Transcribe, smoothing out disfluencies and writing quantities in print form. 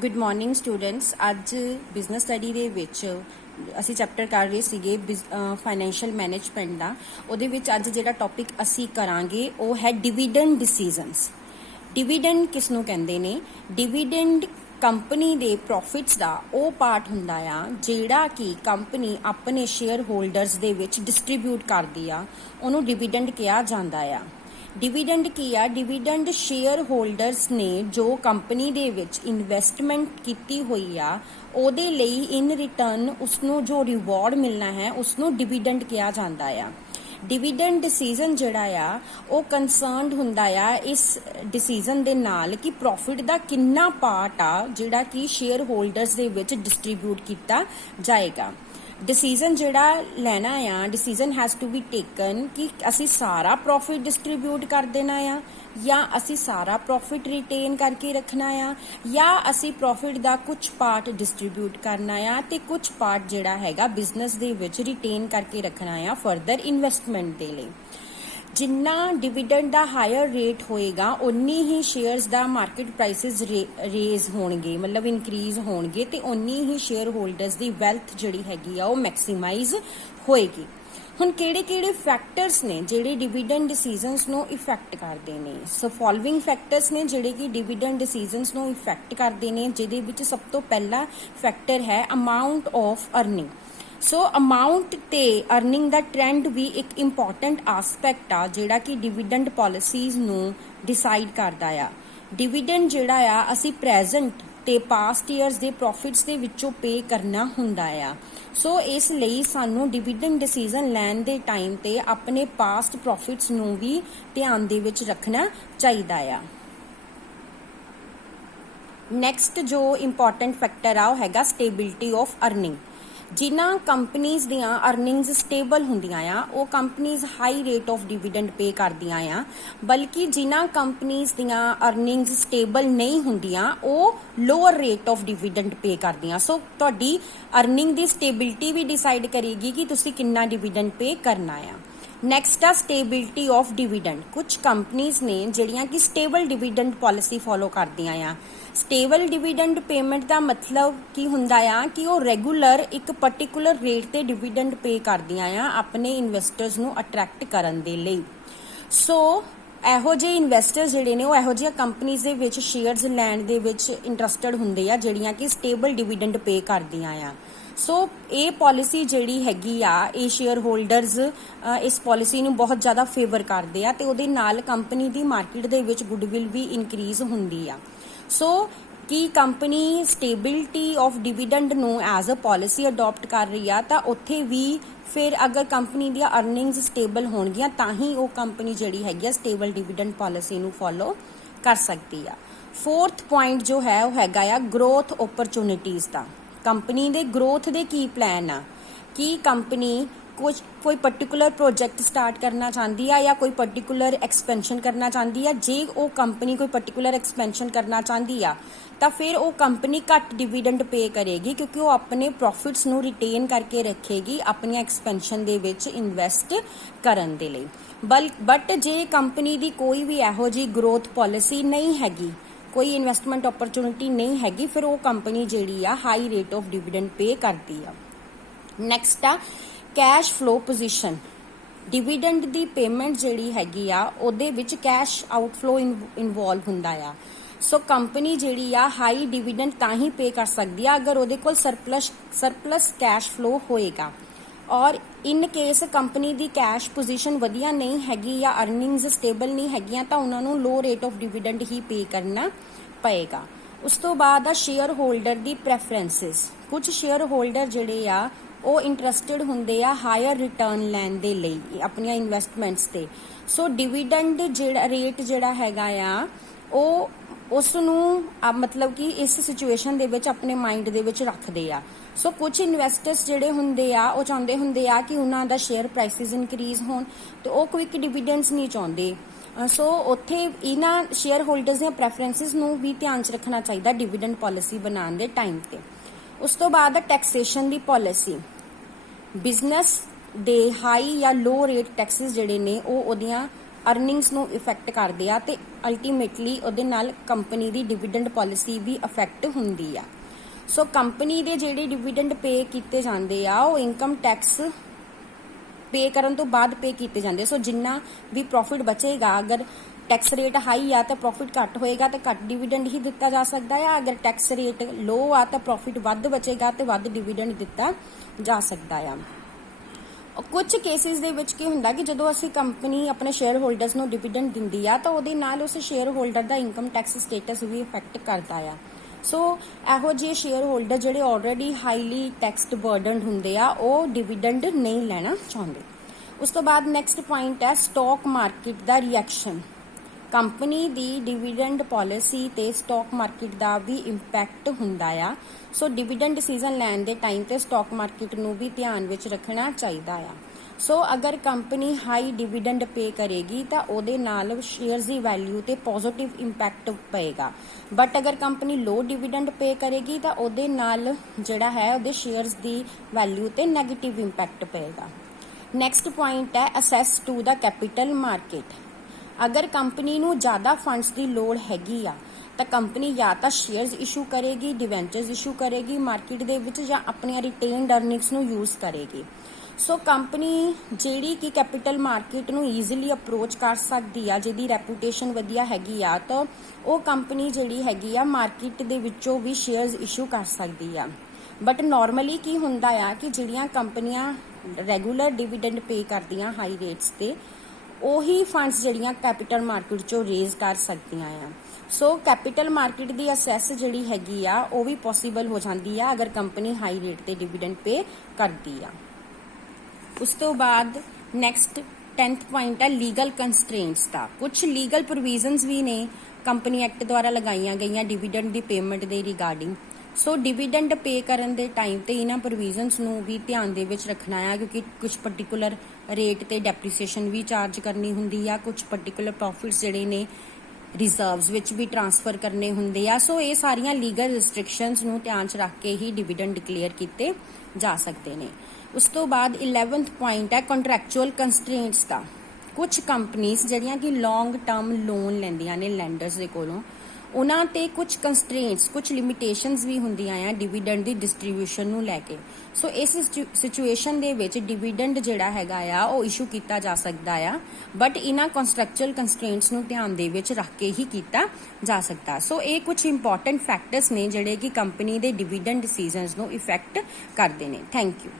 Good morning students. ਅੱਜ business study ਦੇ ਵਿੱਚ ਅਸੀਂ ਚੈਪਟਰ ਕਰ ਰਹੇ ਸੀਗੇ ਫਾਈਨੈਂਸ਼ੀਅਲ ਮੈਨੇਜਮੈਂਟ ਦਾ। ਉਹਦੇ ਵਿੱਚ ਅੱਜ ਜਿਹੜਾ ਟੌਪਿਕ ਅਸੀਂ ਕਰਾਂਗੇ ਉਹ ਹੈ ਡਿਵੀਡੈਂਡ ਡਿਸੀਜ਼ਨਸ। ਡਿਵੀਡੈਂਡ ਕਿਸ ਨੂੰ ਕਹਿੰਦੇ ਨੇ? ਡਿਵੀਡੈਂਡ ਕੰਪਨੀ ਦੇ ਪ੍ਰੋਫਿਟਸ ਦਾ ਉਹ ਪਾਰਟ ਹੁੰਦਾ ਆ ਜਿਹੜਾ ਕਿ ਕੰਪਨੀ ਆਪਣੇ ਸ਼ੇਅਰ ਹੋਲਡਰਸ ਦੇ ਵਿੱਚ ਡਿਸਟ੍ਰੀਬਿਊਟ ਕਰਦੀ ਆ, ਉਹਨੂੰ ਡਿਵੀਡੈਂਡ ਕਿਹਾ ਜਾਂਦਾ ਆ। ਡਿਵੀਡੈਂਡ ਕੀ ਆ? ਡਿਵੀਡੈਂਡ ਸ਼ੇਅਰ ਹੋਲਡਰਸ ਨੇ ਜੋ ਕੰਪਨੀ ਦੇ ਵਿੱਚ ਇਨਵੈਸਟਮੈਂਟ ਕੀਤੀ ਹੋਈ ਆ ਉਹਦੇ ਲਈ ਇਨ ਰਿਟਰਨ ਉਸਨੂੰ ਜੋ ਰਿਵਾਰਡ ਮਿਲਣਾ ਹੈ ਉਸਨੂੰ ਡਿਵੀਡੈਂਡ ਕਿਹਾ ਜਾਂਦਾ ਆ। ਡਿਵੀਡੈਂਡ ਡਿਸੀਜ਼ਨ ਜਿਹੜਾ ਆ ਉਹ ਕੰਸਰਨਡ ਹੁੰਦਾ ਆ ਇਸ ਡਿਸੀਜ਼ਨ ਦੇ ਨਾਲ ਕਿ ਪ੍ਰੋਫਿਟ ਦਾ ਕਿੰਨਾ ਪਾਰਟ ਆ ਜਿਹੜਾ ਕਿ ਸ਼ੇਅਰ ਹੋਲਡਰਸ ਦੇ ਵਿੱਚ ਡਿਸਟ੍ਰੀਬਿਊਟ ਕੀਤਾ ਜਾਏਗਾ। ਡਿਸੀਜ਼ਨ ਜਿਹੜਾ ਲੈਣਾ ਆ, decision has to be taken ਕਿ ਅਸੀਂ ਸਾਰਾ ਪ੍ਰੋਫਿਟ ਡਿਸਟ੍ਰੀਬਿਊਟ ਕਰ ਦੇਣਾ ਆ ਜਾਂ ਅਸੀਂ ਸਾਰਾ ਪ੍ਰੋਫਿਟ ਰਿਟੇਨ ਕਰਕੇ ਰੱਖਣਾ ਆ ਜਾਂ ਅਸੀਂ ਪ੍ਰੋਫਿਟ ਦਾ ਕੁਝ ਪਾਰਟ ਡਿਸਟ੍ਰੀਬਿਊਟ ਕਰਨਾ ਆ ਤੇ ਕੁਝ ਪਾਰਟ ਜਿਹੜਾ ਹੈਗਾ ਬਿਜ਼ਨਸ ਦੇ ਵਿੱਚ ਰਿਟੇਨ ਕਰਕੇ ਰੱਖਣਾ ਆ ਫਰਦਰ ਇਨਵੈਸਟਮੈਂਟ ਦੇ ਲਈ। ਜਿੰਨਾ ਡਿਵੀਡੈਂਡ ਦਾ ਹਾਇਰ ਰੇਟ ਹੋਏਗਾ ਉਨੀ ਹੀ ਸ਼ੇਅਰਸ ਦਾ ਮਾਰਕੀਟ ਪ੍ਰਾਈਸਿਸ ਰੇਜ਼ ਹੋਣਗੇ, ਮਤਲਬ ਇਨਕਰੀਜ਼ ਹੋਣਗੇ ਤੇ ਉਨੀ ਹੀ ਸ਼ੇਅਰ ਹੋਲਡਰਸ ਦੀ ਵੈਲਥ ਜਿਹੜੀ ਹੈਗੀ ਆ ਉਹ ਮੈਕਸੀਮਾਈਜ਼ ਹੋਏਗੀ। ਹੁਣ ਕਿਹੜੇ ਫੈਕਟਰਸ ਨੇ ਜਿਹੜੇ ਡਿਵੀਡੈਂਡ ਡਿਸੀਜ਼ਨਸ ਨੂੰ ਇਫੈਕਟ ਕਰਦੇ ਨੇ? ਸੋ ਫੋਲੋਇੰਗ ਫੈਕਟਰਸ ਨੇ ਜਿਹੜੇ ਕਿ ਡਿਵੀਡੈਂਡ ਡਿਸੀਜ਼ਨਸ ਨੂੰ ਇਫੈਕਟ ਕਰਦੇ ਨੇ, ਜਿਹਦੇ ਵਿੱਚ ਸਭ ਤੋਂ ਪਹਿਲਾ ਫੈਕਟਰ ਹੈ amount of earning. So amount ਤੇ ਅਰਨਿੰਗ ਦਾ ਟ੍ਰੈਂਡ ਵੀ ਇੱਕ ਇੰਪੋਰਟੈਂਟ ਆਸਪੈਕਟ ਆ ਜਿਹੜਾ ਕਿ ਡਿਵੀਡੈਂਡ ਪਾਲਿਸੀਜ਼ ਨੂੰ ਡਿਸਾਈਡ ਕਰਦਾ ਆ। ਡਿਵੀਡੈਂਡ ਜਿਹੜਾ ਆ ਅਸੀਂ ਪ੍ਰੈਜ਼ੈਂਟ ਤੇ ਪਾਸਟ ਈਅਰਸ ਦੇ ਪ੍ਰੋਫਿਟਸ ਦੇ ਵਿੱਚੋਂ ਪੇ ਕਰਨਾ ਹੁੰਦਾ ਆ। ਸੋ ਇਸ ਲਈ ਸਾਨੂੰ ਡਿਵੀਡੈਂਡ ਡਿਸੀਜ਼ਨ ਲੈਣ ਦੇ ਟਾਈਮ ਤੇ ਆਪਣੇ ਪਾਸਟ ਪ੍ਰੋਫਿਟਸ ਨੂੰ ਵੀ ਧਿਆਨ ਦੇ ਵਿੱਚ ਰੱਖਣਾ ਚਾਹੀਦਾ ਆ। ਨੈਕਸਟ ਜੋ ਇੰਪੋਰਟੈਂਟ ਫੈਕਟਰ ਆ ਉਹ ਹੈਗਾ ਸਟੇਬਿਲਿਟੀ ਆਫ ਅਰਨਿੰਗ। ਜਿਨ੍ਹਾਂ ਕੰਪਨੀਜ਼ ਦੀਆਂ ਅਰਨਿੰਗਸ ਸਟੇਬਲ ਹੁੰਦੀਆਂ ਆ ਉਹ companies high rate of dividend pay ਕਰਦੀਆਂ ਆ, ਬਲਕਿ ਜਿਨ੍ਹਾਂ ਕੰਪਨੀਜ਼ ਦੀਆਂ ਅਰਨਿੰਗਸ ਸਟੇਬਲ ਨਹੀਂ ਹੁੰਦੀਆਂ ਉਹ lower rate of dividend pay ਕਰਦੀਆਂ। ਸੋ ਤੁਹਾਡੀ ਅਰਨਿੰਗ ਦੀ ਸਟੇਬਿਲਿਟੀ ਵੀ ਡਿਸਾਈਡ ਕਰੇਗੀ ਕਿ ਤੁਸੀਂ ਕਿੰਨਾ ਡਿਵੀਡੈਂਡ ਪੇ ਕਰਨਾ ਆ। ਨੈਕਸਟ ਆ ਸਟੇਬਿਲਿਟੀ ਆਫ ਡਿਵੀਡੈਂਡ। ਕੁਝ ਕੰਪਨੀਜ਼ ਨੇ ਜਿਹੜੀਆਂ ਕਿ ਸਟੇਬਲ ਡਿਵੀਡੈਂਡ ਪਾਲਿਸੀ ਫੋਲੋ ਕਰਦੀਆਂ ਆ। ਸਟੇਬਲ ਡਿਵੀਡੈਂਡ ਪੇਮੈਂਟ ਦਾ ਮਤਲਬ ਕੀ ਹੁੰਦਾ ਆ ਕਿ ਉਹ ਰੈਗੂਲਰ ਇੱਕ ਪਾਰਟਿਕੂਲਰ ਰੇਟ ਤੇ ਡਿਵੀਡੈਂਡ ਪੇ ਕਰਦੀਆਂ ਆ ਆਪਣੇ ਇਨਵੈਸਟਰਸ ਨੂੰ ਅਟਰੈਕਟ ਕਰਨ ਦੇ ਲਈ। ਸੋ ਇਹੋ ਜਿਹੇ ਇਨਵੈਸਟਰਸ ਜਿਹੜੇ ਨੇ ਉਹ ਇਹੋ ਜਿਹੀਆਂ ਕੰਪਨੀਜ਼ ਦੇ ਵਿੱਚ ਸ਼ੇਅਰਸ ਲੈਣ ਦੇ ਵਿੱਚ ਇੰਟਰਸਟਡ ਹੁੰਦੇ ਆ ਜਿਹੜੀਆਂ ਕਿ ਸਟੇਬਲ ਡਿਵੀਡੈਂਡ ਪੇ ਕਰਦੀਆਂ ਆ। ਸੋ ਇਹ ਪਾਲਿਸੀ ਜਿਹੜੀ ਹੈਗੀ ਆ ਇਹ ਸ਼ੇਅਰ ਹੋਲਡਰਸ ਇਸ ਪਾਲਿਸੀ ਨੂੰ ਬਹੁਤ ਜ਼ਿਆਦਾ ਫੇਵਰ ਕਰਦੇ ਆ ਤੇ ਉਹਦੇ ਨਾਲ ਕੰਪਨੀ ਦੀ ਮਾਰਕੀਟ ਦੇ ਵਿੱਚ ਗੁੱਡਵਿਲ ਵੀ ਇਨਕਰੀਜ਼ ਹੁੰਦੀ ਆ। ਸੋ ਕੀ ਕੰਪਨੀ ਸਟੇਬਿਲਿਟੀ ਆਫ ਡਿਵੀਡੈਂਡ ਨੂੰ ਐਜ਼ ਅ ਪਾਲਿਸੀ ਅਡਾਪਟ ਕਰ ਰਹੀ ਆ ਤਾਂ ਉੱਥੇ ਵੀ ਫਿਰ ਅਗਰ ਕੰਪਨੀ ਦੀਆਂ ਅਰਨਿੰਗਸ ਸਟੇਬਲ ਹੋਣਗੀਆਂ ਤਾਂ ਹੀ ਉਹ ਕੰਪਨੀ ਜਿਹੜੀ ਹੈਗੀ ਆ ਸਟੇਬਲ ਡਿਵੀਡੈਂਡ ਪਾਲਿਸੀ ਨੂੰ ਫੋਲੋ ਕਰ ਸਕਦੀ ਆ। ਫੋਰਥ ਪੁਆਇੰਟ ਜੋ ਹੈ ਉਹ ਹੈਗਾ ਆ ਗਰੋਥ ਓਪਰਚੁਨਿਟੀਜ਼ ਦਾ। ਕੰਪਨੀ ਦੇ ਗਰੋਥ ਦੇ ਕੀ ਪਲਾਨ ਆ? ਕੀ ਕੰਪਨੀ ਕੋਈ ਪਾਰਟਿਕੂਲਰ ਪ੍ਰੋਜੈਕਟ ਸਟਾਰਟ ਕਰਨਾ ਚਾਹੁੰਦੀ ਆ ਜਾਂ ਕੋਈ ਪਾਰਟਿਕੂਲਰ ਐਕਸਪੈਂਸ਼ਨ ਕਰਨਾ ਚਾਹੁੰਦੀ ਆ? ਜੇ ਉਹ ਕੰਪਨੀ ਕੋਈ ਪਾਰਟਿਕੂਲਰ ਐਕਸਪੈਂਸ਼ਨ ਕਰਨਾ ਚਾਹੁੰਦੀ ਆ ਤਾਂ ਫਿਰ ਉਹ ਕੰਪਨੀ ਘੱਟ ਡਿਵੀਡੈਂਡ ਪੇ ਕਰੇਗੀ ਕਿਉਂਕਿ ਉਹ ਆਪਣੇ ਪ੍ਰੋਫਿਟਸ ਨੂੰ ਰਿਟੇਨ ਕਰਕੇ ਰੱਖੇਗੀ ਆਪਣੀਆਂ ਐਕਸਪੈਂਸ਼ਨ ਦੇ ਵਿੱਚ ਇਨਵੈਸਟ ਕਰਨ ਦੇ ਲਈ। ਬਟ ਜੇ ਕੰਪਨੀ ਦੀ ਕੋਈ ਵੀ ਇਹੋ ਜਿਹੀ ਗਰੋਥ ਪਾਲਿਸੀ ਨਹੀਂ ਹੈਗੀ, ਕੋਈ ਇਨਵੈਸਟਮੈਂਟ ਓਪਰਚੁਨਿਟੀ ਨਹੀਂ ਹੈਗੀ, ਫਿਰ ਉਹ ਕੰਪਨੀ ਜਿਹੜੀ ਆ ਹਾਈ ਰੇਟ ਆਫ ਡਿਵੀਡੈਂਡ ਪੇ ਕਰਦੀ ਆ। ਨੈਕਸਟ ਆ ਕੈਸ਼ ਫਲੋ ਪੋਜੀਸ਼ਨ। ਡਿਵੀਡੈਂਡ ਦੀ ਪੇਮੈਂਟ ਜਿਹੜੀ ਹੈਗੀ ਆ ਉਹਦੇ ਵਿੱਚ ਕੈਸ਼ ਆਊਟਫਲੋ ਇਨਵੋਲਵ ਹੁੰਦਾ ਆ। ਸੋ ਕੰਪਨੀ ਜਿਹੜੀ ਆ ਹਾਈ ਡਿਵੀਡੈਂਡ ਤਾਂ ਹੀ ਪੇ ਕਰ ਸਕਦੀ ਆ ਅਗਰ ਉਹਦੇ ਕੋਲ ਸਰਪਲਸ ਕੈਸ਼ ਫਲੋ ਹੋਏਗਾ। ਔਰ in case company the cash position ਵਧੀਆ ਨਹੀਂ ਹੈਗੀ ਜਾਂ ਅਰਨਿੰਗਸ ਸਟੇਬਲ ਨਹੀਂ ਹੈਗੀਆਂ ਤਾਂ ਉਹਨਾਂ ਨੂੰ ਲੋ ਰੇਟ ਆਫ ਡਿਵੀਡੈਂਡ ਹੀ ਪੇ ਕਰਨਾ ਪਏਗਾ। ਉਸ ਤੋਂ ਬਾਅਦ ਆ ਸ਼ੇਅਰ ਹੋਲਡਰ ਦੀ ਪ੍ਰੈਫਰੈਂਸਿਸ। ਕੁਝ ਸ਼ੇਅਰ ਹੋਲਡਰ ਜਿਹੜੇ ਆ ਉਹ ਇੰਟਰਸਟਿਡ ਹੁੰਦੇ ਆ ਹਾਇਰ ਰਿਟਰਨ ਲੈਣ ਦੇ ਲਈ ਆਪਣੀਆਂ ਇਨਵੈਸਟਮੈਂਟਸ ਤੇ। ਸੋ ਡਿਵੀਡੈਂਡ ਜਿਹੜਾ ਰੇਟ ਜਿਹੜਾ ਹੈਗਾ ਆ ਉਹ ਉਸ ਨੂੰ ਮਤਲਬ ਕਿ ਇਸ ਸਿਚੁਏਸ਼ਨ ਦੇ ਵਿੱਚ ਆਪਣੇ ਮਾਈਂਡ ਦੇ ਵਿੱਚ ਰੱਖਦੇ ਆ। ਸੋ ਕੁਝ ਇਨਵੈਸਟਰਸ ਜਿਹੜੇ ਹੁੰਦੇ ਆ ਉਹ ਚਾਹੁੰਦੇ ਹੁੰਦੇ ਆ ਕਿ ਉਹਨਾਂ ਦਾ ਸ਼ੇਅਰ ਪ੍ਰਾਈਸਿਸ ਇਨਕਰੀਜ਼ ਹੋਣ ਤੇ ਉਹ ਕੁਇਕ ਡਿਵੀਡੈਂਡਸ ਨਹੀਂ ਚਾਹੁੰਦੇ। ਸੋ ਉੱਥੇ ਇਹਨਾਂ ਸ਼ੇਅਰ ਹੋਲਡਰਸ ਦੀਆਂ ਪ੍ਰੈਫਰੈਂਸਿਸ ਨੂੰ ਵੀ ਧਿਆਨ 'ਚ ਰੱਖਣਾ ਚਾਹੀਦਾ ਡਿਵੀਡੈਂਡ ਪਾਲਿਸੀ ਬਣਾਉਣ ਦੇ ਟਾਈਮ ਤੇ। ਉਸ ਤੋਂ ਬਾਅਦ ਹੈ ਟੈਕਸੇਸ਼ਨ ਦੀ ਪਾਲਿਸੀ। ਬਿਜ਼ਨਸ ਦੇ ਹਾਈ ਜਾਂ ਲੋ ਰੇਟ ਟੈਕਸਿਸ ਜਿਹੜੇ ਨੇ ਉਹ ਉਹਦੀਆਂ ਅਰਨਿੰਗਸ ਨੂੰ ਇਫੈਕਟ ਕਰਦੇ ਆ ਤੇ ਅਲਟੀਮੇਟਲੀ ਉਹਦੇ ਨਾਲ ਕੰਪਨੀ ਦੀ ਡਿਵੀਡੈਂਡ ਪਾਲਿਸੀ ਵੀ ਇਫੈਕਟ ਹੁੰਦੀ ਆ। ਸੋ ਕੰਪਨੀ ਦੇ ਜਿਹੜੇ ਡਿਵੀਡੈਂਡ ਪੇ ਕੀਤੇ ਜਾਂਦੇ ਆ ਉਹ ਇਨਕਮ ਟੈਕਸ ਪੇ ਕਰਨ ਤੋਂ ਬਾਅਦ ਪੇ ਕੀਤੇ ਜਾਂਦੇ। ਸੋ ਜਿੰਨਾ ਵੀ ਪ੍ਰੋਫਿਟ ਬਚੇਗਾ, ਅਗਰ ਟੈਕਸ ਰੇਟ ਹਾਈ ਆ ਤਾਂ ਪ੍ਰੋਫਿਟ ਘੱਟ ਹੋਏਗਾ ਤੇ ਘੱਟ ਡਿਵੀਡੈਂਡ ਹੀ ਦਿੱਤਾ ਜਾ ਸਕਦਾ ਆ। ਅਗਰ ਟੈਕਸ ਰੇਟ ਲੋ ਆ ਤਾਂ ਪ੍ਰੋਫਿਟ ਵੱਧ ਬਚੇਗਾ ਤੇ ਵੱਧ ਡਿਵੀਡੈਂਡ ਦਿੱਤਾ ਜਾ ਸਕਦਾ ਆ। ਕੁਝ ਕੇਸਿਸ ਦੇ ਵਿੱਚ ਕੀ ਹੁੰਦਾ ਕਿ ਜਦੋਂ ਅਸੀਂ ਕੰਪਨੀ ਆਪਣੇ ਸ਼ੇਅਰ ਹੋਲਡਰਸ ਨੂੰ ਡਿਵੀਡੈਂਡ ਦਿੰਦੀ ਆ ਤਾਂ ਉਹਦੇ ਨਾਲ ਉਸ ਸ਼ੇਅਰ ਹੋਲਡਰ ਦਾ ਇਨਕਮ ਟੈਕਸ ਸਟੇਟਸ ਵੀ ਇਫੈਕਟ ਕਰਦਾ ਆ। ਸੋ ਇਹੋ ਜਿਹੇ ਸ਼ੇਅਰ ਹੋਲਡਰ ਜਿਹੜੇ ਆਲਰੇਡੀ ਹਾਈਲੀ ਟੈਕਸਡ ਬਰਡਨਡ ਹੁੰਦੇ ਆ ਉਹ ਡਿਵੀਡੈਂਡ ਨਹੀਂ ਲੈਣਾ ਚਾਹੁੰਦੇ। ਉਸ ਤੋਂ ਬਾਅਦ ਨੈਕਸਟ ਪੁਆਇੰਟ ਹੈ ਸਟਾਕ ਮਾਰਕੀਟ ਦਾ ਰਿਐਕਸ਼ਨ। ਕੰਪਨੀ ਦੀ ਡਿਵੀਡੈਂਡ ਪਾਲਿਸੀ ਤੇ ਸਟਾਕ ਮਾਰਕੀਟ ਦਾ ਵੀ ਇੰਪੈਕਟ ਹੁੰਦਾ ਆ। ਸੋ ਡਿਵੀਡੈਂਡ ਡਿਸੀਜਨ ਲੈਣ ਦੇ ਟਾਈਮ ਤੇ ਸਟਾਕ ਮਾਰਕੀਟ ਨੂੰ ਵੀ ਧਿਆਨ ਵਿੱਚ ਰੱਖਣਾ ਚਾਹੀਦਾ ਆ। ਸੋ ਅਗਰ ਕੰਪਨੀ ਹਾਈ ਡਿਵੀਡੈਂਡ ਪੇ ਕਰੇਗੀ ਤਾਂ ਉਹਦੇ ਨਾਲ ਸ਼ੇਅਰਸ ਦੀ ਵੈਲਿਊ ਤੇ ਪੋਜ਼ਿਟਿਵ ਇੰਪੈਕਟ ਪਏਗਾ, ਬਟ ਅਗਰ ਕੰਪਨੀ ਲੋ ਡਿਵੀਡੈਂਡ ਪੇ ਕਰੇਗੀ ਤਾਂ ਉਹਦੇ ਨਾਲ ਜਿਹੜਾ ਹੈ ਉਹਦੇ ਸ਼ੇਅਰਸ ਦੀ ਵੈਲਿਊ ਤੇ ਨੈਗੇਟਿਵ ਇੰਪੈਕਟ ਪਏਗਾ। ਨੈਕਸਟ ਪੁਆਇੰਟ ਹੈ access to the capital market. ਅਗਰ ਕੰਪਨੀ ਨੂੰ ਜ਼ਿਆਦਾ ਫੰਡਸ ਦੀ ਲੋੜ ਹੈਗੀ ਆ ਤਾਂ ਕੰਪਨੀ ਜਾਂ ਤਾਂ ਸ਼ੇਅਰਸ ਇਸ਼ੂ ਕਰੇਗੀ, ਡਿਵੈਂਚਰਸ ਇਸ਼ੂ ਕਰੇਗੀ ਮਾਰਕੀਟ ਦੇ ਵਿੱਚ, ਜਾਂ ਆਪਣੀਆਂ ਰਿਟੇਨਡ ਅਰਨਿੰਗਸ ਨੂੰ ਯੂਜ਼ ਕਰੇਗੀ। ਸੋ ਕੰਪਨੀ ਜਿਹੜੀ ਕਿ ਕੈਪੀਟਲ ਮਾਰਕੀਟ ਨੂੰ ਈਜ਼ੀਲੀ ਅਪਰੋਚ ਕਰ ਸਕਦੀ ਆ, ਜਿਹਦੀ ਰੈਪੂਟੇਸ਼ਨ ਵਧੀਆ ਹੈਗੀ ਆ, ਤਾਂ ਉਹ ਕੰਪਨੀ ਜਿਹੜੀ ਹੈਗੀ ਆ ਮਾਰਕੀਟ ਦੇ ਵਿੱਚੋਂ ਵੀ ਸ਼ੇਅਰਸ ਇਸ਼ੂ ਕਰ ਸਕਦੀ ਆ। ਬਟ ਨਾਰਮਲੀ ਕੀ ਹੁੰਦਾ ਆ ਕਿ ਜਿਹੜੀਆਂ ਕੰਪਨੀਆਂ ਰੈਗੂਲਰ ਡਿਵੀਡੈਂਡ ਪੇ ਕਰਦੀਆਂ ਹਾਈ ਰੇਟਸ ਤੇ, ਉਹੀ ਫੰਡਸ ਜਿਹੜੀਆਂ ਕੈਪੀਟਲ ਮਾਰਕੀਟ ਚੋਂ ਰੇਜ਼ ਕਰ ਸਕਦੀਆਂ ਆ। ਸੋ ਕੈਪੀਟਲ ਮਾਰਕੀਟ ਦੀ ਅਸੈਸ ਜਿਹੜੀ ਹੈਗੀ ਆ ਉਹ ਵੀ ਪੋਸੀਬਲ ਹੋ ਜਾਂਦੀ ਆ ਅਗਰ ਕੰਪਨੀ ਹਾਈ ਰੇਟ ਤੇ ਡਿਵੀਡੈਂਡ ਪੇ ਕਰਦੀ ਆ। ਉਸ ਤੋਂ ਬਾਅਦ ਨੈਕਸਟ 10th ਪੁਆਇੰਟ ਹੈ ਲੀਗਲ ਕੰਸਟ੍ਰੇਂਟਸ ਦਾ। ਕੁਝ ਲੀਗਲ ਪ੍ਰੋਵੀਜ਼ਨਸ ਵੀ ਨੇ ਕੰਪਨੀ ਐਕਟ ਦੁਆਰਾ ਲਗਾਈਆਂ ਗਈਆਂ ਡਿਵੀਡੈਂਡ ਦੀ ਪੇਮੈਂਟ ਦੇ ਰਿਗਾਰਡਿੰਗ। ਸੋ ਡਿਵੀਡੈਂਡ ਪੇ ਕਰਨ ਦੇ ਟਾਈਮ ਤੇ ਇਹਨਾਂ ਪ੍ਰੋਵੀਜ਼ਨਸ ਨੂੰ ਵੀ ਧਿਆਨ ਦੇ ਵਿੱਚ ਰੱਖਣਾ ਆ, ਕਿਉਂਕਿ ਕੁਝ ਪਾਰਟਿਕੂਲਰ ਰੇਟ ਤੇ ਡੈਪਰੀਸੀਏਸ਼ਨ ਵੀ ਚਾਰਜ ਕਰਨੀ ਹੁੰਦੀ ਆ, ਕੁਝ ਪਾਰਟਿਕੂਲਰ ਪ੍ਰੋਫਿਟਸ ਜਿਹੜੇ ਨੇ ਰਿਜ਼ਰਵਸ ਵਿੱਚ ਵੀ ਟ੍ਰਾਂਸਫਰ ਕਰਨੇ ਹੁੰਦੇ ਆ। ਸੋ ਇਹ ਸਾਰੀਆਂ ਲੀਗਲ ਰਿਸਟ੍ਰਿਕਸ਼ਨਸ ਨੂੰ ਧਿਆਨ 'ਚ ਰੱਖ ਕੇ ਹੀ ਡਿਵੀਡੈਂਡ ਡਿਕਲੇਅਰ ਕੀਤੇ ਜਾ ਸਕਦੇ ਨੇ। ਉਸ ਤੋਂ ਬਾਅਦ 11th ਪੁਆਇੰਟ ਹੈ ਕੰਟਰੈਕਚੁਅਲ ਕੰਸਟ੍ਰੇਂਟਸ ਦਾ। ਕੁਝ ਕੰਪਨੀਆਂ ਜਿਹੜੀਆਂ ਕਿ ਲੌਂਗ ਟਰਮ ਲੋਨ ਲੈਂਦੀਆਂ ਨੇ ਲੈਂਡਰਸ ਦੇ ਕੋਲੋਂ, ਉਹਨਾਂ ਤੇ ਕੁਝ ਕੰਸਟ੍ਰੇਂਟਸ, ਕੁਝ ਲਿਮਿਟੇਸ਼ਨਸ ਵੀ ਹੁੰਦੀਆਂ ਆ ਡਿਵੀਡੈਂਡ ਦੀ ਡਿਸਟ੍ਰੀਬਿਊਸ਼ਨ ਨੂੰ ਲੈ ਕੇ। ਸੋ ਇਸ ਸਿਚੁਏਸ਼ਨ ਦੇ ਵਿੱਚ ਡਿਵੀਡੈਂਡ ਜਿਹੜਾ ਹੈਗਾ ਆ ਉਹ ਇਸ਼ੂ ਕੀਤਾ ਜਾ ਸਕਦਾ ਆ, ਬਟ ਇਹਨਾਂ ਕੰਟਰੈਕਚੁਅਲ ਕੰਸਟ੍ਰੇਂਟਸ ਨੂੰ ਧਿਆਨ ਦੇ ਵਿੱਚ ਰੱਖ ਕੇ ਹੀ ਕੀਤਾ ਜਾ ਸਕਦਾ। ਸੋ ਇਹ ਕੁਝ ਇੰਪੋਰਟੈਂਟ ਫੈਕਟਰਸ ਨੇ ਜਿਹੜੇ ਕਿ ਕੰਪਨੀ ਦੇ ਡਿਵੀਡੈਂਡ ਡਿਸੀਜਨਸ ਨੂੰ ਇਫੈਕਟ ਕਰਦੇ ਨੇ। Thank you.